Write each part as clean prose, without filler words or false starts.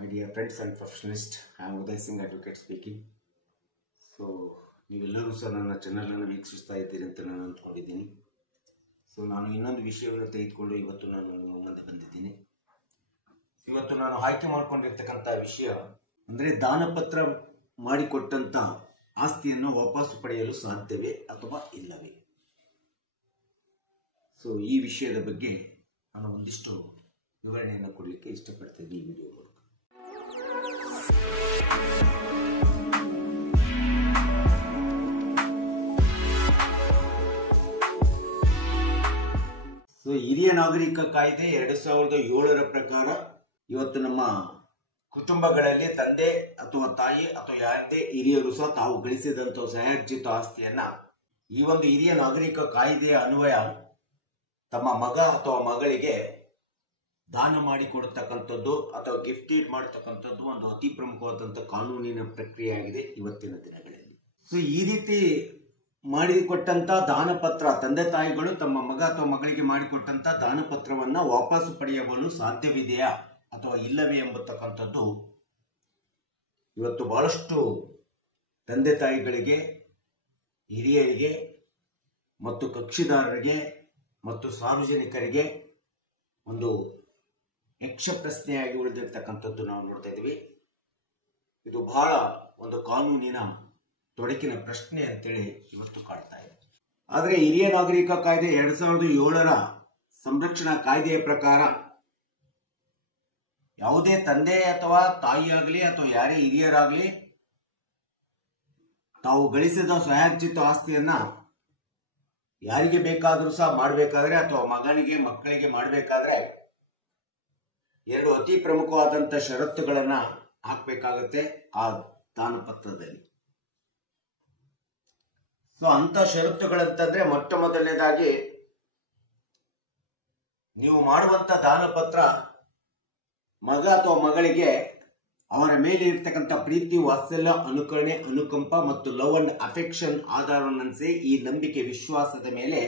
My dear friends and professionalists, I am Uday Singh, advocate speaking. So, ನೀವೆಲ್ಲರೂ ಸಹ ನನ್ನ ಚಾನಲನ್ನು ವೀಕ್ಷಿಸ್ತಾ ಇದ್ದೀರಿ ಅಂತ ನಾನು ಅಂದ್ಕೊಂಡಿದ್ದೀನಿ. ನಾನು ಇನ್ನೊಂದು ವಿಷಯವನ್ನು ತೆಗೆದುಕೊಂಡು ಇವತ್ತು ನಾನು ನಿಮ್ಮ ಮುಂದೆ ಬಂದಿದ್ದೀನಿ. ಇವತ್ತು ನಾನು ಆಯ್ಕೆ ಮಾಡಿಕೊಂಡಿರ್ತಕ್ಕಂಥ ವಿಷಯ ಅಂದರೆ ದಾನಪತ್ರ ಮಾಡಿಕೊಟ್ಟಂತ ಆಸ್ತಿಯನ್ನು ವಾಪಸ್ ಪಡೆಯಲು ಸಾಧ್ಯವೇ ಅಥವಾ ಇಲ್ಲವೇ. ಈ ವಿಷಯದ ಬಗ್ಗೆ ನಾನು ಒಂದಿಷ್ಟು ವಿವರಣೆಯನ್ನು ಕೊಡಲಿಕ್ಕೆ ಇಷ್ಟಪಡ್ತೇನೆ ಈ ವಿಡಿಯೋ ಮೂಲಕ. ಹಿರಿಯ ನಾಗರಿಕ ಕಾಯ್ದೆ 2007 ಪ್ರಕಾರ ಇವತ್ತು ನಮ್ಮ ಕುಟುಂಬಗಳಲ್ಲಿ ತಂದೆ ಅಥವಾ ತಾಯಿ ಅಥವಾ ಯಾವುದೇ ಹಿರಿಯರು ಸಹ ತಾವು ಗಳಿಸಿದಂತ ಸಹರ್ಜಿತ ಆಸ್ತಿಯನ್ನ ಈ ಒಂದು ಹಿರಿಯ ನಾಗರಿಕ ಕಾಯ್ದೆಯ ಅನ್ವಯ ತಮ್ಮ ಮಗ ಅಥವಾ ಮಗಳಿಗೆ ದಾನ ಮಾಡಿಕೊಡ್ತಕ್ಕಂಥದ್ದು ಅಥವಾ ಗಿಫ್ಟೆಡ್ ಮಾಡತಕ್ಕಂಥದ್ದು ಒಂದು ಅತಿ ಪ್ರಮುಖವಾದಂತಹ ಕಾನೂನಿನ ಪ್ರಕ್ರಿಯೆ ಆಗಿದೆ ಇವತ್ತಿನ ದಿನಗಳಲ್ಲಿ. ಈ ರೀತಿ ಮಾಡಿಕೊಟ್ಟಂತ ದಾನಪತ್ರ ತಂದೆ ತಾಯಿಗಳು ತಮ್ಮ ಮಗ ಅಥವಾ ಮಗಳಿಗೆ ಮಾಡಿಕೊಟ್ಟಂತ ದಾನಪತ್ರವನ್ನ ವಾಪಸ್ ಪಡೆಯಲು ಸಾಧ್ಯವಿದೆಯಾ ಅಥವಾ ಇಲ್ಲವೇ ಎಂಬತಕ್ಕಂಥದ್ದು ಇವತ್ತು ಬಹಳಷ್ಟು ತಂದೆ ತಾಯಿಗಳಿಗೆ, ಹಿರಿಯರಿಗೆ ಮತ್ತು ಕಕ್ಷಿದಾರರಿಗೆ ಮತ್ತು ಸಾರ್ವಜನಿಕರಿಗೆ ಒಂದು ಯಕ್ಷ ಪ್ರಶ್ನೆಯಾಗಿ ಉಳಿದಿರ್ತಕ್ಕಂಥದ್ದು ನಾವು ನೋಡ್ತಾ ಇದ್ದೀವಿ. ಇದು ಬಹಳ ಒಂದು ಕಾನೂನಿನ ತೊಡಕಿನ ಪ್ರಶ್ನೆ ಅಂತೇಳಿ ಇವತ್ತು ಕಾಡ್ತಾ ಇದೆ. ಆದರೆ ಹಿರಿಯ ನಾಗರಿಕ ಕಾಯ್ದೆ 2007 ಸಂರಕ್ಷಣಾ ಕಾಯ್ದೆಯ ಪ್ರಕಾರ ಯಾವುದೇ ತಂದೆ ಅಥವಾ ತಾಯಿಯಾಗಲಿ ಅಥವಾ ಯಾರೇ ಹಿರಿಯರಾಗಲಿ ತಾವು ಗಳಿಸಿದ ಸ್ವಯಾರ್ಜಿತ ಆಸ್ತಿಯನ್ನ ಯಾರಿಗೆ ಬೇಕಾದರೂ ಸಹ ಮಾಡಬೇಕಾದ್ರೆ ಅಥವಾ ಮಗನಿಗೆ ಮಕ್ಕಳಿಗೆ ಮಾಡಬೇಕಾದ್ರೆ 2 ಅತಿ ಪ್ರಮುಖವಾದಂತ ಷರತ್ತುಗಳನ್ನ ಹಾಕಬೇಕಾಗುತ್ತೆ ಆ ದಾನಪತ್ರದಲ್ಲಿ. ಅಂತ ಷರತ್ತುಗಳಂತಂದ್ರೆ ಮೊಟ್ಟ ಮೊದಲನೇದಾಗಿ ನೀವು ಮಾಡುವಂತ ದಾನಪತ್ರ ಮಗ ಅಥವಾ ಮಗಳಿಗೆ ಅವರ ಮೇಲೆ ಇರ್ತಕ್ಕಂಥ ಪ್ರೀತಿ, ವಾತ್ಸಲ್ಯ, ಅನುಕರಣೆ, ಅನುಕಂಪ ಮತ್ತು ಲವ್ ಅಂಡ್ ಅಫೆಕ್ಷನ್ ಆಧಾರವನ್ನಿಸಿ ಈ ನಂಬಿಕೆ ವಿಶ್ವಾಸದ ಮೇಲೆ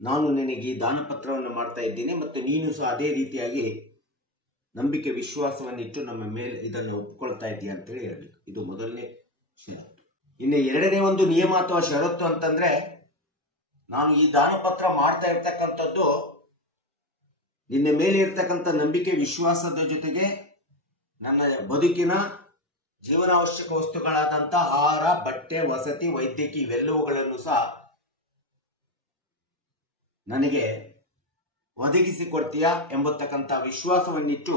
ನಾನು ನಿನಗೆ ಈ ದಾನಪತ್ರವನ್ನು ಮಾಡ್ತಾ ಇದ್ದೀನಿ ಮತ್ತು ನೀನು ಸಹ ಅದೇ ರೀತಿಯಾಗಿ ನಂಬಿಕೆ ವಿಶ್ವಾಸವನ್ನಿಟ್ಟು ನಮ್ಮ ಮೇಲೆ ಇದನ್ನು ಒಪ್ಕೊಳ್ತಾ ಇದ್ದೀಯ ಅಂತೇಳಿ ಹೇಳಬೇಕು. ಇದು ಮೊದಲನೇ ಷರತ್ತು. ಇನ್ನು ಎರಡನೇ ಒಂದು ನಿಯಮ ಅಥವಾ ಷರತ್ತು ಅಂತಂದ್ರೆ, ನಾನು ಈ ದಾನಪತ್ರ ಮಾಡ್ತಾ ಇರ್ತಕ್ಕಂಥದ್ದು ನಿನ್ನ ಮೇಲೆ ಇರ್ತಕ್ಕಂಥ ನಂಬಿಕೆ ವಿಶ್ವಾಸದ ಜೊತೆಗೆ ನನ್ನ ಬದುಕಿನ ಜೀವನಾವಶ್ಯಕ ವಸ್ತುಗಳಾದಂಥ ಆಹಾರ, ಬಟ್ಟೆ, ವಸತಿ, ವೈದ್ಯಕೀಯ ಇವೆಲ್ಲವುಗಳನ್ನು ಸಹ ನನಗೆ ಒದಗಿಸಿಕೊಡ್ತೀಯಾ ಎಂಬತಕ್ಕಂಥ ವಿಶ್ವಾಸವನ್ನಿಟ್ಟು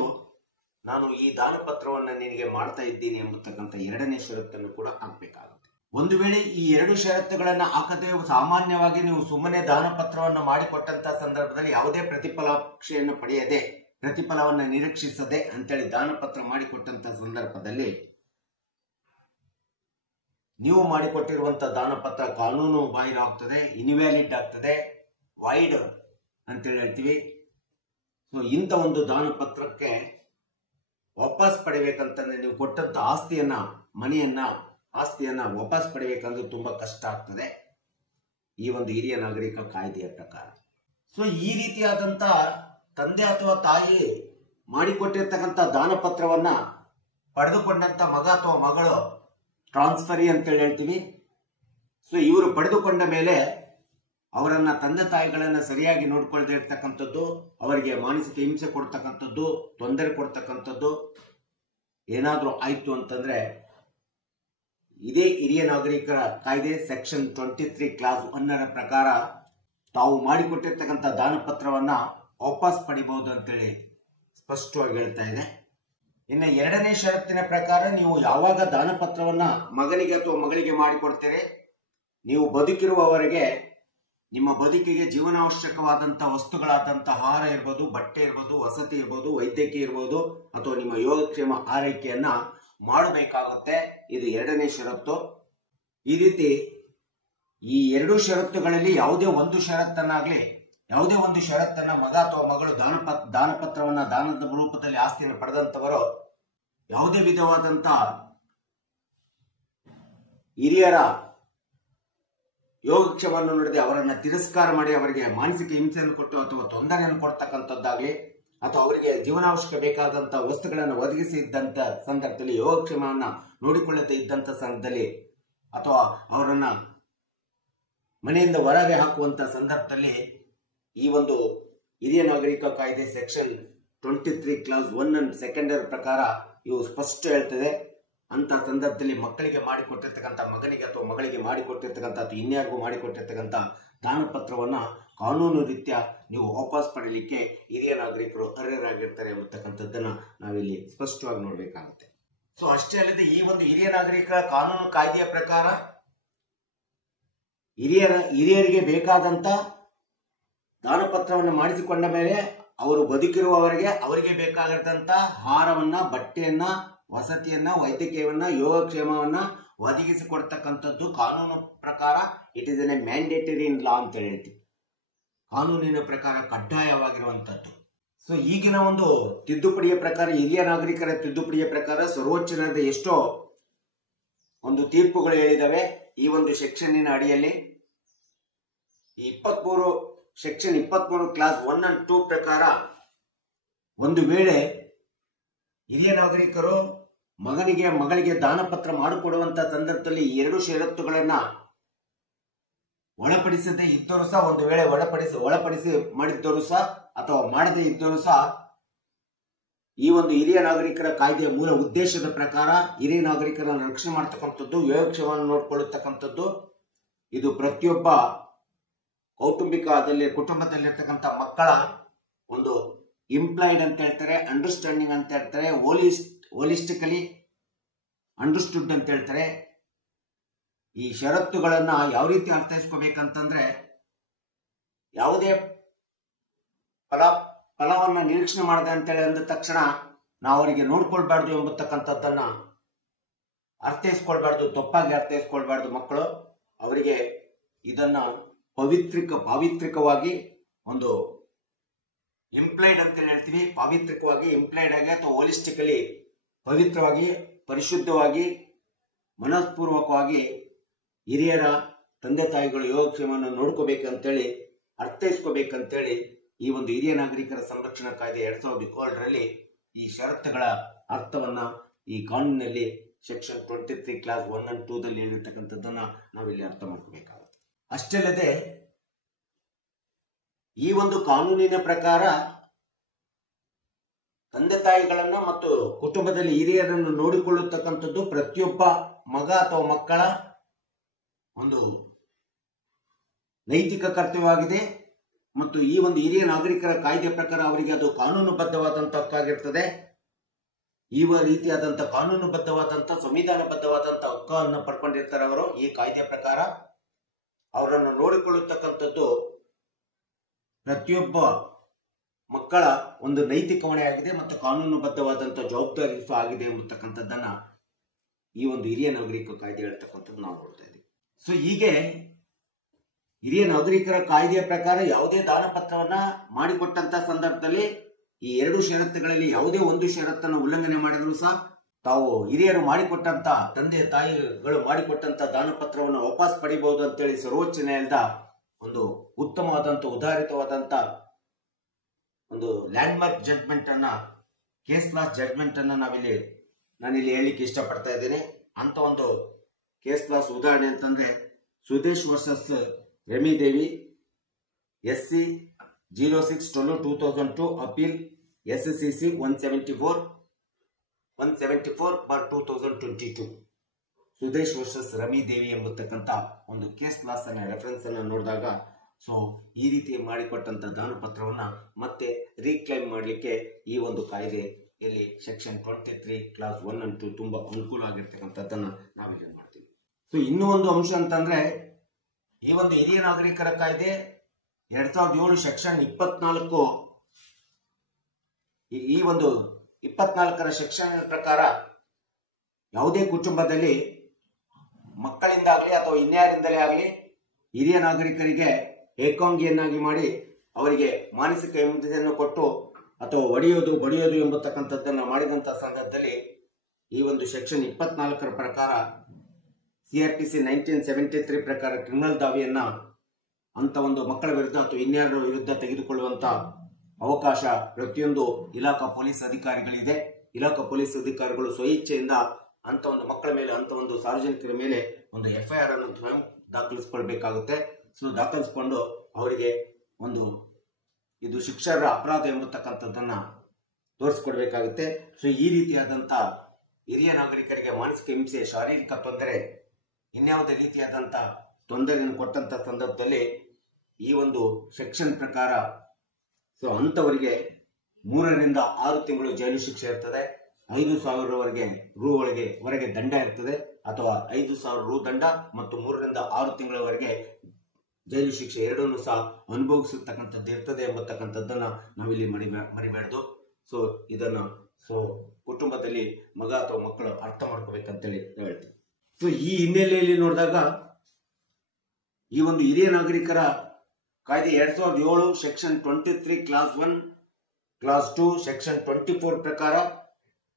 ನಾನು ಈ ದಾನಪತ್ರವನ್ನು ನಿನಗೆ ಮಾಡ್ತಾ ಇದ್ದೀನಿ ಎಂಬತಕ್ಕಂಥ ಎರಡನೇ ಷರತ್ತನ್ನು ಕೂಡ ಹಾಕಬೇಕಾಗುತ್ತೆ. ಒಂದು ವೇಳೆ ಈ 2 ಷರತ್ತುಗಳನ್ನು ಹಾಕದೆ ಸಾಮಾನ್ಯವಾಗಿ ನೀವು ಸುಮ್ಮನೆ ದಾನಪತ್ರವನ್ನು ಮಾಡಿಕೊಟ್ಟಂತ ಸಂದರ್ಭದಲ್ಲಿ ಯಾವುದೇ ಪ್ರತಿಫಲಾಪೇಕ್ಷೆಯನ್ನು ಪಡೆಯದೆ, ಪ್ರತಿಫಲವನ್ನು ನಿರೀಕ್ಷಿಸದೆ ಅಂತೇಳಿ ದಾನಪತ್ರ ಮಾಡಿಕೊಟ್ಟಂತ ಸಂದರ್ಭದಲ್ಲಿ ನೀವು ಮಾಡಿಕೊಟ್ಟಿರುವಂತ ದಾನಪತ್ರ ಕಾನೂನು ಬಾಹಿರ ಆಗ್ತದೆ, ಇನ್ವ್ಯಾಲಿಡ್ ಆಗ್ತದೆ, ವೈಡ್ ಅಂತೇಳಿ ಹೇಳ್ತೀವಿ. ಇಂಥ ಒಂದು ದಾನಪತ್ರಕ್ಕೆ ವಾಪಸ್ ಪಡಿಬೇಕಂತಂದ್ರೆ ನೀವು ಕೊಟ್ಟಂತ ಆಸ್ತಿಯನ್ನ ವಾಪಸ್ ಪಡಿಬೇಕಂದ್ರೆ ತುಂಬಾ ಕಷ್ಟ ಆಗ್ತದೆ ಈ ಒಂದು ಹಿರಿಯ ನಾಗರಿಕ ಕಾಯ್ದೆಯ ಪ್ರಕಾರ. ಈ ರೀತಿಯಾದಂತ ತಂದೆ ಅಥವಾ ತಾಯಿ ಮಾಡಿಕೊಟ್ಟಿರ್ತಕ್ಕಂಥ ದಾನಪತ್ರವನ್ನ ಪಡೆದುಕೊಂಡಂತ ಮಗ ಅಥವಾ ಮಗಳು ಟ್ರಾನ್ಸ್ಫರಿ ಅಂತೇಳಿ ಹೇಳ್ತೀವಿ. ಇವರು ಪಡೆದುಕೊಂಡ ಮೇಲೆ ಅವರನ್ನ ತಂದೆ ತಾಯಿಗಳನ್ನ ಸರಿಯಾಗಿ ನೋಡ್ಕೊಳ್ದೇ ಇರ್ತಕ್ಕಂಥದ್ದು, ಅವರಿಗೆ ಮಾನಸಿಕ ಹಿಂಸೆ ಕೊಡ್ತಕ್ಕಂಥದ್ದು, ತೊಂದರೆ ಕೊಡ್ತಕ್ಕಂಥದ್ದು ಏನಾದ್ರೂ ಆಯ್ತು ಅಂತಂದ್ರೆ ಇದೇ ಹಿರಿಯ ನಾಗರಿಕರ ಕಾಯ್ದೆ ಸೆಕ್ಷನ್ 23 ಕ್ಲಾಸ್ 1 ಪ್ರಕಾರ ತಾವು ಮಾಡಿಕೊಟ್ಟಿರ್ತಕ್ಕಂಥ ದಾನಪತ್ರವನ್ನ ವಾಪಸ್ ಪಡಿಬಹುದು ಅಂತೇಳಿ ಸ್ಪಷ್ಟವಾಗಿ ಹೇಳ್ತಾ ಇದೆ. ಇನ್ನು ಎರಡನೇ ಷರತ್ತಿನ ಪ್ರಕಾರ ನೀವು ಯಾವಾಗ ದಾನಪತ್ರವನ್ನ ಮಗನಿಗೆ ಅಥವಾ ಮಗಳಿಗೆ ಮಾಡಿಕೊಡ್ತೀರಿ, ನೀವು ಬದುಕಿರುವವರೆಗೆ ನಿಮ್ಮ ಬದುಕಿಗೆ ಜೀವನಾವಶ್ಯಕವಾದಂಥ ವಸ್ತುಗಳಾದಂಥ ಆಹಾರ ಇರ್ಬೋದು, ಬಟ್ಟೆ ಇರ್ಬೋದು, ವಸತಿ ಇರ್ಬೋದು, ವೈದ್ಯಕೀಯ ಇರ್ಬೋದು ಅಥವಾ ನಿಮ್ಮ ಯೋಗಕ್ಷೇಮ ಆರೈಕೆಯನ್ನ ಮಾಡಬೇಕಾಗುತ್ತೆ. ಇದು ಎರಡನೇ ಷರತ್ತು. ಈ ರೀತಿ ಈ 2 ಷರತ್ತುಗಳಲ್ಲಿ ಯಾವುದೇ ಒಂದು ಷರತ್ತನ್ನ ಮಗ ಅಥವಾ ಮಗಳು ದಾನಪತ್ರವನ್ನ ದಾನದ ರೂಪದಲ್ಲಿ ಆಸ್ತಿಯನ್ನು ಪಡೆದಂತವರು ಯಾವುದೇ ವಿಧವಾದಂತ ಹಿರಿಯರ ಯೋಗಕ್ಷೇಮವನ್ನು ನೋಡದೆ ಅವರನ್ನ ತಿರಸ್ಕಾರ ಮಾಡಿ ಅವರಿಗೆ ಮಾನಸಿಕ ಹಿಂಸೆಯನ್ನು ಕೊಟ್ಟು ಅಥವಾ ತೊಂದರೆಯನ್ನು ಕೊಡ್ತಕ್ಕಂಥದ್ದಾಗ್ಲಿ ಅಥವಾ ಅವರಿಗೆ ಜೀವನಾವಶ್ಯಕ ಬೇಕಾದಂತಹ ವಸ್ತುಗಳನ್ನು ಒದಗಿಸಿದ್ದಂತ ಸಂದರ್ಭದಲ್ಲಿ, ಯೋಗಕ್ಷೇಮವನ್ನ ನೋಡಿಕೊಳ್ಳದೇ ಇದ್ದಂತ ಸಂದರ್ಭದಲ್ಲಿ, ಅಥವಾ ಅವರನ್ನ ಮನೆಯಿಂದ ಹೊರಗೆ ಹಾಕುವಂತ ಸಂದರ್ಭದಲ್ಲಿ ಈ ಒಂದು ಹಿರಿಯ ನಾಗರಿಕ ಕಾಯ್ದೆ ಸೆಕ್ಷನ್ 23 ಕ್ಲಾಸ್ 1 ಅಂಡ್ 2 ಪ್ರಕಾರ ಇವು ಸ್ಪಷ್ಟ ಹೇಳ್ತದೆ. ಅಂತ ಸಂದರ್ಭದಲ್ಲಿ ಮಕ್ಕಳಿಗೆ ಮಾಡಿಕೊಟ್ಟಿರ್ತಕ್ಕಂಥ, ಮಗನಿಗೆ ಅಥವಾ ಮಗಳಿಗೆ ಮಾಡಿಕೊಟ್ಟಿರ್ತಕ್ಕಂಥ ಅಥವಾ ಇನ್ಯಾರಿಗೂ ಮಾಡಿಕೊಟ್ಟಿರ್ತಕ್ಕಂಥ ದಾನಪತ್ರವನ್ನ ಕಾನೂನು ರೀತ್ಯ ನೀವು ವಾಪಸ್ ಪಡೆಯಲಿಕ್ಕೆ ಹಿರಿಯ ನಾಗರಿಕರು ಅರ್ಹರಾಗಿರ್ತಾರೆ ಎಂಬತಕ್ಕಂಥದ್ದನ್ನ ನಾವಿಲ್ಲಿ ಸ್ಪಷ್ಟವಾಗಿ ನೋಡಬೇಕಾಗುತ್ತೆ. ಸೊ ಅಷ್ಟೇ ಅಲ್ಲದೆ ಈ ಒಂದು ಹಿರಿಯ ನಾಗರಿಕರ ಕಾನೂನು ಕಾಯ್ದೆಯ ಪ್ರಕಾರ ಹಿರಿಯರಿಗೆ ಬೇಕಾದಂತ ದಾನಪತ್ರವನ್ನು ಮಾಡಿಸಿಕೊಂಡ ಮೇಲೆ ಅವರು ಬದುಕಿರುವವರೆಗೆ ಅವರಿಗೆ ಬೇಕಾಗಿರ್ತಂತ ಆಹಾರವನ್ನ, ಬಟ್ಟೆಯನ್ನ, ವಸತಿಯನ್ನ, ವೈದ್ಯಕೀಯವನ್ನ, ಯೋಗಕ್ಷೇಮವನ್ನ ಒದಗಿಸಿಕೊಡ್ತಕ್ಕಂಥದ್ದು ಕಾನೂನು ಪ್ರಕಾರ ಇಟ್ ಇಸ್ ಎನ್ ಮ್ಯಾಂಡೇಟರಿ ಇನ್ ಲಾ ಅಂತ ಹೇಳ್ತೀವಿ. ಕಾನೂನಿನ ಪ್ರಕಾರ ಕಡ್ಡಾಯವಾಗಿರುವಂತದ್ದು. ಸೊ ಈಗಿನ ಒಂದು ತಿದ್ದುಪಡಿಯ ಪ್ರಕಾರ, ಹಿರಿಯ ನಾಗರಿಕರ ತಿದ್ದುಪಡಿಯ ಪ್ರಕಾರ ಸರ್ವೋಚ್ಚ ನ್ಯಾಯಾಲಯದ ಎಷ್ಟೋ ಒಂದು ತೀರ್ಪುಗಳು ಹೇಳಿದಾವೆ. ಈ ಒಂದು ಸೆಕ್ಷನ್ನಿನ ಅಡಿಯಲ್ಲಿ ಈ ಸೆಕ್ಷನ್ 23 ಕ್ಲಾಸ್ 1 ಅಂಡ್ 2 ಪ್ರಕಾರ ಒಂದು ವೇಳೆ ಹಿರಿಯ ನಾಗರಿಕರು ಮಗನಿಗೆ ಮಗಳಿಗೆ ದಾನಪತ್ರ ಮಾಡಿಕೊಡುವಂತ ಸಂದರ್ಭದಲ್ಲಿ ಈ 2 ಷರತ್ತುಗಳನ್ನ ಒಳಪಡಿಸದೇ ಇದ್ದರೂ ಸಹ, ಒಂದು ವೇಳೆ ಒಳಪಡಿಸಿ ಮಾಡಿದ್ದರೂ ಸಹ ಅಥವಾ ಮಾಡದೇ ಇದ್ದರೂ ಸಹ, ಈ ಒಂದು ಹಿರಿಯ ನಾಗರಿಕರ ಕಾಯ್ದೆಯ ಮೂಲ ಉದ್ದೇಶದ ಪ್ರಕಾರ ಹಿರಿಯ ನಾಗರಿಕರನ್ನು ರಕ್ಷಣೆ ಮಾಡತಕ್ಕಂಥದ್ದು, ಯೋಗಕ್ಷೇಮವನ್ನು ನೋಡಿಕೊಳ್ಳತಕ್ಕಂಥದ್ದು, ಇದು ಪ್ರತಿಯೊಬ್ಬ ಕುಟುಂಬದಲ್ಲಿರ್ತಕ್ಕಂಥ ಮಕ್ಕಳ ಒಂದು ಇಂಪ್ಲಾಯ್ಡ್ ಅಂತ ಹೇಳ್ತಾರೆ, ಅಂಡರ್ಸ್ಟ್ಯಾಂಡಿಂಗ್ ಅಂತ ಹೇಳ್ತಾರೆ, ಹೋಲಿಸ್ಟಿಕಲಿ ಅಂಡರ್ಸ್ಟುಡ್ ಅಂತ ಹೇಳ್ತಾರೆ. ಈ ಷರತ್ತುಗಳನ್ನ ಯಾವ ರೀತಿ ಅರ್ಥೈಸ್ಕೋಬೇಕಂತಂದ್ರೆ, ಯಾವುದೇ ಫಲವನ್ನ ನಿರೀಕ್ಷಣೆ ಮಾಡದೆ ಅಂತೇಳಿ ಅಂದ ತಕ್ಷಣ ನಾವು ಅವರಿಗೆ ನೋಡ್ಕೊಳ್ಬಾರ್ದು ಎಂಬತಕ್ಕಂಥದ್ದನ್ನ ಅರ್ಥೈಸ್ಕೊಳ್ಬಾರ್ದು, ತಪ್ಪಾಗಿ ಅರ್ಥೈಸ್ಕೊಳ್ಬಾರ್ದು. ಮಕ್ಕಳು ಅವರಿಗೆ ಇದನ್ನ ಪಾವಿತ್ರಿಕವಾಗಿ ಒಂದು ಇಂಪ್ಲೈಡ್ ಅಂತ ಹೇಳ್ತೀವಿ, ಪಾವಿತ್ರಿಕವಾಗಿ ಇಂಪ್ಲೈಡ್ ಆಗಿ ಅಥವಾ ಹೋಲಿಸ್ಟಿಕಲಿ ಪವಿತ್ರವಾಗಿ, ಪರಿಶುದ್ಧವಾಗಿ, ಮನಃಪೂರ್ವಕವಾಗಿ ಹಿರಿಯರ ತಂದೆ ತಾಯಿಗಳು ಯೋಗಕ್ಷೇಮವನ್ನು ನೋಡ್ಕೋಬೇಕಂತೇಳಿ, ಅರ್ಥೈಸ್ಕೋಬೇಕಂತೇಳಿ ಈ ಒಂದು ಹಿರಿಯ ನಾಗರಿಕರ ಸಂರಕ್ಷಣಾ ಕಾಯ್ದೆ 2017ರಲ್ಲಿ ಈ ಷರತ್ತುಗಳ ಅರ್ಥವನ್ನ ಈ ಕಾನೂನಿನಲ್ಲಿ ಸೆಕ್ಷನ್ 23 ಕ್ಲಾಸ್ 1 ಅಂಡ್ 2 ದಲ್ಲಿ ಹೇಳಿರ್ತಕ್ಕಂಥದ್ದನ್ನ ನಾವಿಲ್ಲಿ ಅರ್ಥ ಮಾಡ್ಕೋಬೇಕಾಗುತ್ತೆ. ಅಷ್ಟೇ ಅಲ್ಲದೆ ಈ ಒಂದು ಕಾನೂನಿನ ಪ್ರಕಾರ ತಂದೆ ತಾಯಿಗಳನ್ನ ಮತ್ತು ಕುಟುಂಬದಲ್ಲಿ ಹಿರಿಯರನ್ನು ನೋಡಿಕೊಳ್ಳತಕ್ಕಂಥದ್ದು ಪ್ರತಿಯೊಬ್ಬ ಮಗ ಅಥವಾ ಮಕ್ಕಳ ಒಂದು ನೈತಿಕ ಕರ್ತವ್ಯವಾಗಿದೆ. ಮತ್ತು ಈ ಒಂದು ಹಿರಿಯ ನಾಗರಿಕರ ಕಾಯ್ದೆ ಪ್ರಕಾರ ಅವರಿಗೆ ಅದು ಕಾನೂನುಬದ್ಧವಾದಂತ ಹಕ್ಕಾಗಿರ್ತದೆ. ಈ ರೀತಿಯಾದಂತ ಕಾನೂನುಬದ್ಧವಾದಂತ, ಸಂವಿಧಾನಬದ್ಧವಾದಂತ ಹಕ್ಕನ್ನು ಪಡ್ಕೊಂಡಿರ್ತಾರೆ ಅವರು. ಈ ಕಾಯ್ದೆ ಪ್ರಕಾರ ಅವರನ್ನು ನೋಡಿಕೊಳ್ಳತಕ್ಕಂಥದ್ದು ಪ್ರತಿಯೊಬ್ಬ ಮಕ್ಕಳ ಒಂದು ನೈತಿಕ ಹೊಣೆಯಾಗಿದೆ ಮತ್ತು ಕಾನೂನುಬದ್ಧವಾದಂತ ಜವಾಬ್ದಾರಿ ಆಗಿದೆ ಎಂಬತಕ್ಕಂಥದ್ದನ್ನ ಈ ಒಂದು ಹಿರಿಯ ನಾಗರಿಕ ಕಾಯ್ದೆ ಹೇಳ್ತಕ್ಕಂಥದ್ದು ನಾವು ನೋಡ್ತಾ ಇದ್ದೀವಿ. ಸೊ ಹೀಗೆ ಹಿರಿಯ ನಾಗರಿಕರ ಕಾಯ್ದೆಯ ಪ್ರಕಾರ ಯಾವುದೇ ದಾನಪತ್ರವನ್ನ ಮಾಡಿಕೊಟ್ಟಂತ ಸಂದರ್ಭದಲ್ಲಿ ಈ 2 ಷರತ್ತುಗಳಲ್ಲಿ ಯಾವುದೇ ಒಂದು ಷರತ್ತನ್ನು ಉಲ್ಲಂಘನೆ ಮಾಡಿದ್ರು ಸಹ ತಾವು ಹಿರಿಯರು ಮಾಡಿಕೊಟ್ಟಂತ, ತಂದೆ ತಾಯಿಗಳು ಮಾಡಿಕೊಟ್ಟಂತ ದಾನಪತ್ರವನ್ನು ವಾಪಸ್ ಪಡಿಬಹುದು ಅಂತೇಳಿ ಸರ್ವೋಚ್ಚ ನ್ಯಾಯಾಲಯದ ಒಂದು ಉತ್ತಮವಾದಂತ, ಉದಾರಿತವಾದಂತ ಒಂದು ಲ್ಯಾಂಡ್ ಮಾರ್ಕ್ ಜಡ್ಜ್ಮೆಂಟ್ ಅನ್ನ, ಕೇಸ್ ಕ್ಲಾಸ್ ಜಡ್ಜ್ಮೆಂಟ್ ಅನ್ನ ನಾನಿಲ್ಲಿ ಹೇಳಲಿಕ್ಕೆ ಇಷ್ಟಪಡ್ತಾ ಇದ್ದೇನೆ. ಅಂತ ಒಂದು ಕೇಸ್ ಕ್ಲಾಸ್ ಉದಾಹರಣೆ ಅಂತಂದ್ರೆ Sudesh versus Ramidevi, SC 06/12/2002, appeal SCC 174/2022, Sudesh versus Ramidevi ಎಂಬತಕ್ಕಂಥ ಒಂದು ಕೇಸ್ ಕ್ಲಾಸ್ ಅನ್ನ ರೆಫರೆನ್ಸ್ ಅನ್ನ ನೋಡಿದಾಗ, ಸೊ ಈ ರೀತಿ ಮಾಡಿಕೊಟ್ಟಂತ ದಾನಪತ್ರವನ್ನ ಮತ್ತೆ ರೀಕ್ಲೈಮ್ ಮಾಡಲಿಕ್ಕೆ ಈ ಒಂದು ಕಾಯ್ದೆಯಲ್ಲಿ ಸೆಕ್ಷನ್ 23 ಕ್ಲಾಸ್ 1 ಅಂಡ್ 2 ತುಂಬಾ ಅನುಕೂಲ ಆಗಿರ್ತಕ್ಕಂಥದ್ದನ್ನ ನಾವಿಲ್ಲಿ ಮಾಡ್ತೀವಿ. ಸೊ ಇನ್ನೂ ಒಂದು ಅಂಶ ಅಂತಂದ್ರೆ, ಈ ಒಂದು ಹಿರಿಯ ನಾಗರಿಕರ ಕಾಯ್ದೆ 2007 ಸೆಕ್ಷನ್ 24, ಈ ಒಂದು 24ರ ಸೆಕ್ಷನ್ ಪ್ರಕಾರ ಯಾವುದೇ ಕುಟುಂಬದಲ್ಲಿ ಮಕ್ಕಳಿಂದಾಗಲಿ ಅಥವಾ ಇನ್ಯಾರಿಂದಲೇ ಆಗಲಿ ಹಿರಿಯ ನಾಗರಿಕರಿಗೆ ಏಕಾಂಗಿಯನ್ನಾಗಿ ಮಾಡಿ ಅವರಿಗೆ ಮಾನಸಿಕ ಹಿಂಸೆಯನ್ನು ಕೊಟ್ಟು ಅಥವಾ ಬಡಿಯೋದು ಎಂಬತಕ್ಕಂಥದ್ದನ್ನು ಮಾಡಿದಂಥ ಸಂದರ್ಭದಲ್ಲಿ ಈ ಒಂದು ಸೆಕ್ಷನ್ 24ರ ಪ್ರಕಾರ CRPC 1973 ಪ್ರಕಾರ ಕ್ರಿಮಿನಲ್ ದಾವಿಯನ್ನ ಅಂತ ಒಂದು ಮಕ್ಕಳ ವಿರುದ್ಧ ಅಥವಾ ಇನ್ಯಾರ ವಿರುದ್ಧ ತೆಗೆದುಕೊಳ್ಳುವಂತ ಅವಕಾಶ ಪ್ರತಿಯೊಂದು ಇಲಾಖಾ ಪೊಲೀಸ್ ಅಧಿಕಾರಿಗಳಿದೆ. ಇಲಾಖಾ ಪೊಲೀಸ್ ಅಧಿಕಾರಿಗಳು ಸ್ವಇಚ್ಛೆಯಿಂದ ಅಂತ ಒಂದು ಮಕ್ಕಳ ಮೇಲೆ, ಅಂತ ಒಂದು ಸಾರ್ವಜನಿಕರ ಮೇಲೆ ಒಂದು FIR ಅನ್ನು ಸ್ವಯಂ ದಾಖಲಿಸಿಕೊಳ್ಬೇಕಾಗುತ್ತೆ. ಸೊ ದಾಖಲಿಸಿಕೊಂಡು ಅವರಿಗೆ ಒಂದು ಇದು ಶಿಕ್ಷಾರ್ಹ ಅಪರಾಧ ಎಂಬತಕ್ಕಂಥದ್ದನ್ನ ತೋರಿಸ್ಕೊಡ್ಬೇಕಾಗುತ್ತೆ. ಸೊ ಈ ರೀತಿಯಾದಂತ ಹಿರಿಯ ನಾಗರಿಕರಿಗೆ ಮಾನಸಿಕ ಹಿಂಸೆ, ಶಾರೀರಿಕ ತೊಂದರೆ, ಇನ್ಯಾವುದೇ ರೀತಿಯಾದಂತ ತೊಂದರೆಯನ್ನು ಕೊಟ್ಟಂತ ಸಂದರ್ಭದಲ್ಲಿ ಈ ಒಂದು ಸೆಕ್ಷನ್ ಪ್ರಕಾರ ಸೊ ಅಂತವರಿಗೆ 3 ರಿಂದ 6 ತಿಂಗಳು ಜೈಲು ಶಿಕ್ಷೆ ಇರ್ತದೆ. 5,000 ವರೆಗೆ ದಂಡ ಇರ್ತದೆ, ಅಥವಾ 5,000 ರು ದಂಡ ಮತ್ತು 3 ರಿಂದ 6 ತಿಂಗಳವರೆಗೆ ಜೈಲು ಶಿಕ್ಷೆ ಎರಡನ್ನೂ ಸಹ ಅನುಭವಿಸತಕ್ಕಂಥದ್ದು ಇರ್ತದೆ ಎಂಬತಕ್ಕಂಥದ್ದನ್ನ ನಾವಿಲ್ಲಿ ಮರಿಬೇಡ್ದು. ಸೊ ಇದನ್ನ ಸೊ ಕುಟುಂಬದಲ್ಲಿ ಮಗ ಅಥವಾ ಮಕ್ಕಳು ಅರ್ಥ ಮಾಡ್ಕೋಬೇಕಂತೇಳಿ ಹೇಳ್ತೀವಿ. ಸೊ ಈ ಹಿನ್ನೆಲೆಯಲ್ಲಿ ನೋಡಿದಾಗ ಈ ಒಂದು ಹಿರಿಯ ನಾಗರಿಕರ ಕಾಯ್ದೆ 2007 ಸೆಕ್ಷನ್ 23 ಕ್ಲಾಸ್ 1 ಕ್ಲಾಸ್ 2 ಸೆಕ್ಷನ್ 24 ಪ್ರಕಾರ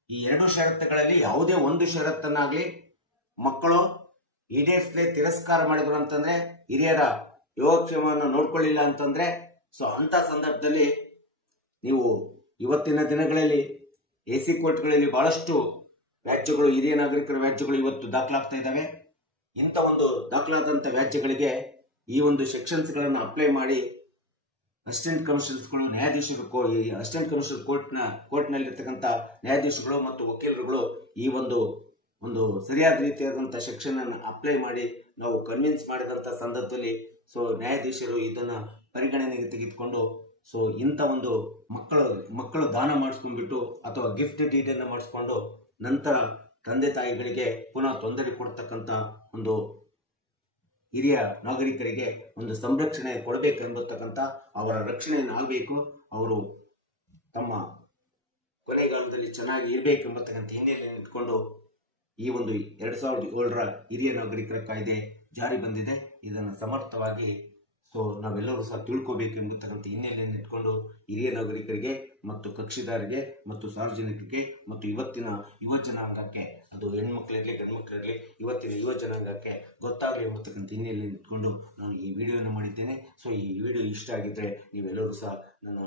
ಈ 2 ಷರತ್ತುಗಳಲ್ಲಿ ಯಾವುದೇ ಒಂದು ಷರತ್ತನ್ನಾಗ್ಲಿ ಮಕ್ಕಳು ಈಡೇರಿಸದೆ ತಿರಸ್ಕಾರ ಮಾಡಿದ್ರು ಅಂತಂದ್ರೆ, ಹಿರಿಯರ ಯೋಗಕ್ಷೇಮವನ್ನು ನೋಡ್ಕೊಳ್ಳಿಲ್ಲ ಅಂತಂದ್ರೆ, ಸೊ ಅಂತ ಸಂದರ್ಭದಲ್ಲಿ ನೀವು ಇವತ್ತಿನ ದಿನಗಳಲ್ಲಿ AC ಕೋರ್ಟ್ಗಳಲ್ಲಿ ಬಹಳಷ್ಟು ವ್ಯಾಜ್ಯಗಳು, ಹಿರಿಯ ನಾಗರಿಕರ ವ್ಯಾಜ್ಯಗಳು ಇವತ್ತು ದಾಖಲಾಗ್ತಾ ಇದ್ದಾವೆ. ಇಂಥ ಒಂದು ದಾಖಲಾದಂತ ವ್ಯಾಜ್ಯಗಳಿಗೆ ಈ ಒಂದು ಸೆಕ್ಷನ್ಸ್ ಗಳನ್ನು ಅಪ್ಲೈ ಮಾಡಿ ಅಸಿಸ್ಟೆಂಟ್ ಕಮಿಷನರ್ಸ್ಗಳು, ನ್ಯಾಯಾಧೀಶರು, ಅಸಿಸ್ಟೆಂಟ್ ಕಮಿಷನರ್ ಕೋರ್ಟ್ನಲ್ಲಿರ್ತಕ್ಕಂಥ ನ್ಯಾಯಾಧೀಶಗಳು ಮತ್ತು ವಕೀಲರುಗಳು ಈ ಒಂದು ಸರಿಯಾದ ರೀತಿಯಾದಂತಹ ಸೆಕ್ಷನ್ ಅನ್ನು ಅಪ್ಲೈ ಮಾಡಿ ನಾವು ಕನ್ವಿನ್ಸ್ ಮಾಡಿದಂತ ಸಂದರ್ಭದಲ್ಲಿ ಸೊ ನ್ಯಾಯಾಧೀಶರು ಇದನ್ನ ಪರಿಗಣನೆಗೆ ತೆಗೆದುಕೊಂಡು ಸೊ ಇಂಥ ಒಂದು ಮಕ್ಕಳು ದಾನ ಮಾಡಿಸ್ಕೊಂಡ್ಬಿಟ್ಟು ಅಥವಾ ಗಿಫ್ಟ್ ಡೀಡ್ ಅನ್ನ ಮಾಡಿಸ್ಕೊಂಡು ನಂತರ ತಂದೆ ತಾಯಿಗಳಿಗೆ ಪುನಃ ತೊಂದರೆ ಕೊಡ್ತಕ್ಕಂಥ ಒಂದು ಹಿರಿಯ ನಾಗರಿಕರಿಗೆ ಒಂದು ಸಂರಕ್ಷಣೆ ಕೊಡಬೇಕೆಂಬತಕ್ಕಂಥ, ಅವರ ರಕ್ಷಣೆಯನ್ನು ಆಗಬೇಕು, ಅವರು ತಮ್ಮ ಕೊನೆಗಾಲದಲ್ಲಿ ಚೆನ್ನಾಗಿ ಇರಬೇಕೆಂಬತಕ್ಕಂಥ ಹಿನ್ನೆಲೆಯನ್ನು ಇಟ್ಕೊಂಡು ಈ ಒಂದು 2007 ಹಿರಿಯ ನಾಗರಿಕರ ಕಾಯ್ದೆ ಜಾರಿ ಬಂದಿದೆ. ಇದನ್ನು ಸಮರ್ಥವಾಗಿ ಸೊ ನಾವೆಲ್ಲರೂ ಸಹ ತಿಳ್ಕೋಬೇಕೆಂಬತಕ್ಕಂಥ ಹಿನ್ನೆಲೆಯನ್ನು ಇಟ್ಕೊಂಡು ಹಿರಿಯ ನಾಗರಿಕರಿಗೆ ಮತ್ತು ಕಕ್ಷಿದಾರರಿಗೆ ಮತ್ತು ಸಾರ್ವಜನಿಕರಿಗೆ ಮತ್ತು ಇವತ್ತಿನ ಯುವ ಜನಾಂಗಕ್ಕೆ, ಅದು ಹೆಣ್ಮಕ್ಳಿರಲಿ ಗಂಡ್ಮಕ್ಳಿರಲಿ, ಇವತ್ತಿನ ಯುವ ಜನಾಂಗಕ್ಕೆ ಗೊತ್ತಾಗಲಿ ಎಂಬತಕ್ಕಂಥ ಹಿನ್ನೆಲೆಯನ್ನು ಇಟ್ಕೊಂಡು ನಾನು ಈ ವಿಡಿಯೋನ ಮಾಡಿದ್ದೇನೆ. ಸೊ ಈ ವಿಡಿಯೋ ಇಷ್ಟ ಆಗಿದ್ರೆ ನೀವೆಲ್ಲರೂ ಸಹ ನನ್ನ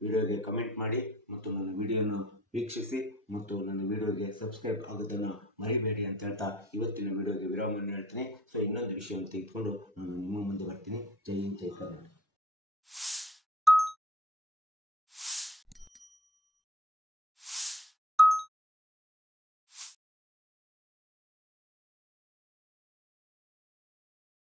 ವಿಡಿಯೋಗೆ ಕಮೆಂಟ್ ಮಾಡಿ ಮತ್ತು ನನ್ನ ವಿಡಿಯೋನ ವೀಕ್ಷಿಸಿ ಮತ್ತು ನನ್ನ ವಿಡಿಯೋಗೆ ಸಬ್ಸ್ಕ್ರೈಬ್ ಆಗೋದನ್ನು ಮರಿಬೇಡಿ ಅಂತ ಹೇಳ್ತಾ ಇವತ್ತಿನ ವಿಡಿಯೋಗೆ ವಿರಾಮವನ್ನು ಹೇಳ್ತೀನಿ. ಸೊ ಇನ್ನೊಂದು ವಿಷಯವನ್ನು ತೆಗೆದುಕೊಂಡು ನಾನು ನಿಮ್ಮ ಮುಂದೆ ಬರ್ತೀನಿ. ಜೈ ಹಿಂದ್, ಜೈ ಕರ್ನಾಟಕ.